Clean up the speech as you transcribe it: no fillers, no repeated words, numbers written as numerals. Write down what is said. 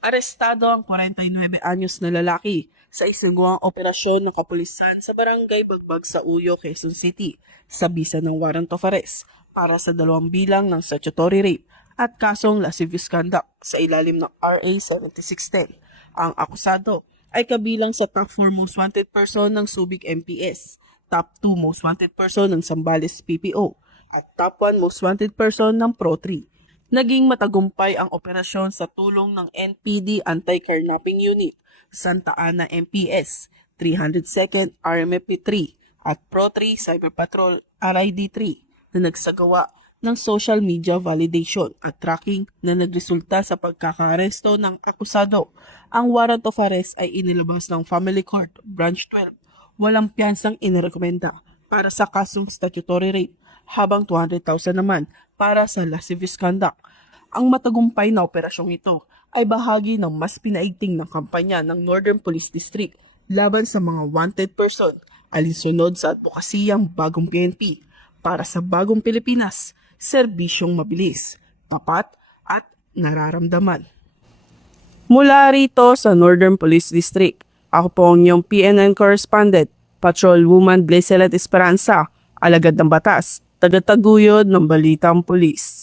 Arestado ang 49 anyos na lalaki sa isangguang operasyon ng kapulisan sa barangay Bagbag sa Uyo, Quezon City sa bisa ng warrant of arrest para sa 2 bilang ng statutory rape at kasong lascivious conduct sa ilalim ng RA 7610. Ang akusado ay kabilang sa top 4 most wanted person ng Subic MPS, top 2 most wanted person ng Zambales PPO, at top 1 most wanted person ng Pro3. Naging matagumpay ang operasyon sa tulong ng NPD Anti-Carnapping Unit, Santa Ana MPS, 302nd RMFP3 at Pro3 Cyber Patrol RID3 na nagsagawa ng social media validation at tracking na nagresulta sa pagkakaaresto ng akusado. Ang warrant of arrest ay inilabas ng Family Court, Branch 12. Walang piyansang inirekomenda para sa kasong statutory rape, habang 200,000 naman para sa lascivious conduct. Ang matagumpay na operasyong ito ay bahagi ng mas pinaigting ng kampanya ng Northern Police District laban sa mga wanted person, alinsunod sa advokasiyang bagong PNP para sa bagong Pilipinas, serbisyong mabilis, tapat at nararamdaman. Mula rito sa Northern Police District, ako po ang inyong PNN correspondent, Patrolwoman Blaiselet Esperanza, alagad ng batas, tagataguyod ng Balitang Pulis.